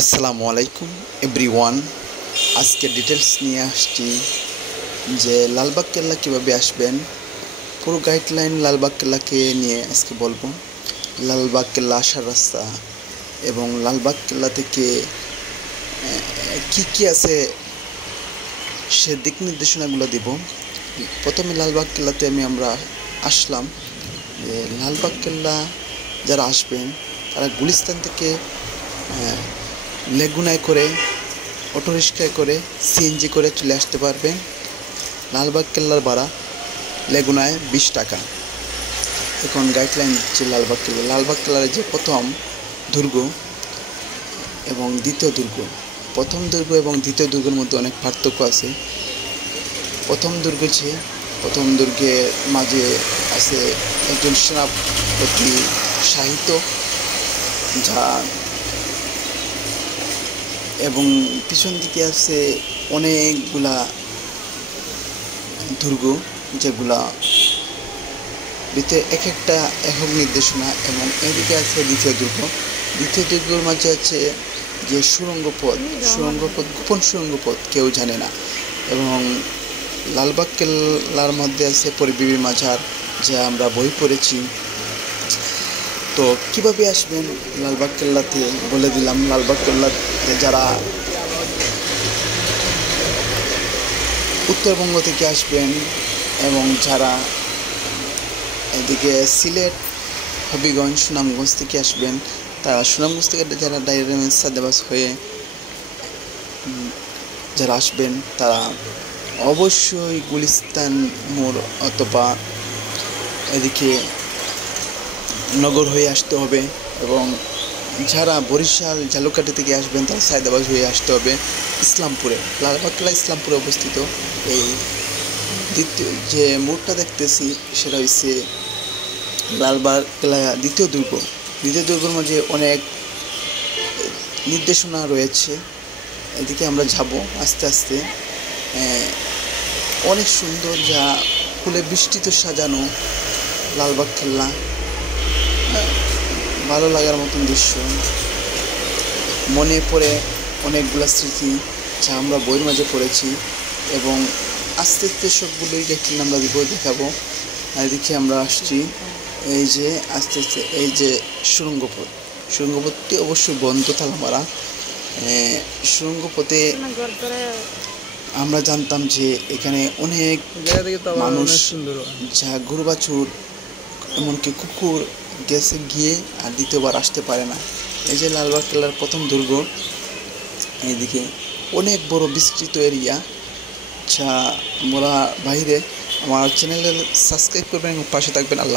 আসসালামু আলাইকুম এভরিওয়ান। আজকে ডিটেলস নিয়ে আসছি যে লালবাগ কেল্লা কীভাবে আসবেন, পুরো গাইডলাইন লালবাগ কেল্লাকে নিয়ে আজকে বলবো। লালবাগ কেল্লা আসার রাস্তা এবং লালবাগ কেল্লা থেকে কি কি আছে সে দিক নির্দেশনাগুলো দেব। প্রথমে লালবাগ কেল্লাতে আমরা আসলাম। লালবাগ কেল্লা যারা আসবেন তারা গুলিস্তান থেকে লেগুনায় করে, অটোরিক্সায় করে, সিএনজি করে চলে আসতে পারবেন। লালবাগ কেল্লার ভাড়া লেগুনায় 20 টাকা। এখন গাইডলাইন দিচ্ছে লালবাগ কেল্লার যে প্রথম দুর্গ এবং দ্বিতীয় দুর্গ, প্রথম দুর্গ এবং দ্বিতীয় দুর্গের মধ্যে অনেক পার্থক্য আছে। প্রথম দুর্গের মাঝে আছে একজন সেনাপতি সাহিত্য যা, এবং পিছন দিকে আছে অনেকগুলা দুর্গ যেগুলা ভিতরে এক একটা একক নির্দেশনা। এবং এদিকে আছে দ্বিতীয় দুর্গের মাঝে আছে যে সুড়ঙ্গ পথ, গোপন সুড়ঙ্গ পথ কেউ জানে না। এবং লালবাগ কেল্লার মধ্যে আছে পরিবিবির মাজার, যা আমরা বই পড়েছি। তো কীভাবে আসবেন লালবাগ কেল্লাতে বলে দিলাম। লালবাগ কেল্লাতে যারা উত্তরবঙ্গ থেকে আসবেন এবং যারা এদিকে সিলেট, হবিগঞ্জ, সুনামগঞ্জ থেকে আসবেন, তারা সুনামগঞ্জ থেকে যারা ডাইরেক্ট সাদেবাস হয়ে যারা আসবেন তারা অবশ্যই গুলিস্তান মোড় অথবা এদিকে নগর হয়ে আসতে হবে। এবং যারা বরিশাল ঝালকাঠি থেকে আসবেন তারা সায়দাবাদ হয়ে আসতে হবে ইসলামপুরে। লালবাগ কেল্লা ইসলামপুরে অবস্থিত। এই দ্বিতীয় যে মোড়টা দেখতেছি সেটা হচ্ছে লালবাগ কেল্লা দ্বিতীয় দুর্গের মাঝে অনেক নির্দেশনা রয়েছে। এদিকে আমরা যাব আস্তে আস্তে। অনেক সুন্দর, যা ফুলে বৃষ্টিতে সাজানো লালবাগ কেল্লা, ভালো লাগার মতন দৃশ্য। মনে পড়ে অনেকগুলো স্মৃতি যা আমরা বইয়ের মাঝে পড়েছি। এবং আস্তে আস্তে সবগুলোই আমরা দেখাবো। এদিকে আমরা আসছি, এই যে আস্তে আস্তে এই যে সুড়ঙ্গপথটি অবশ্যই বন্ধ তালা মারা। সুড়ঙ্গপথে আমরা জানতাম যে এখানে অনেক মানুষ, যা গরু বাছুর এমনকি কুকুর গেছে গিয়ে আর দ্বিতীয়বার আসতে পারে না। এই যে লালবাগ কেল্লার প্রথম দুর্গ, এইদিকে অনেক বড় বিস্তৃত এরিয়া, যা বলা বাইরে। আমার চ্যানেলে সাবস্ক্রাইব করবেন এবং পাশে থাকবেন। আল্লাহ।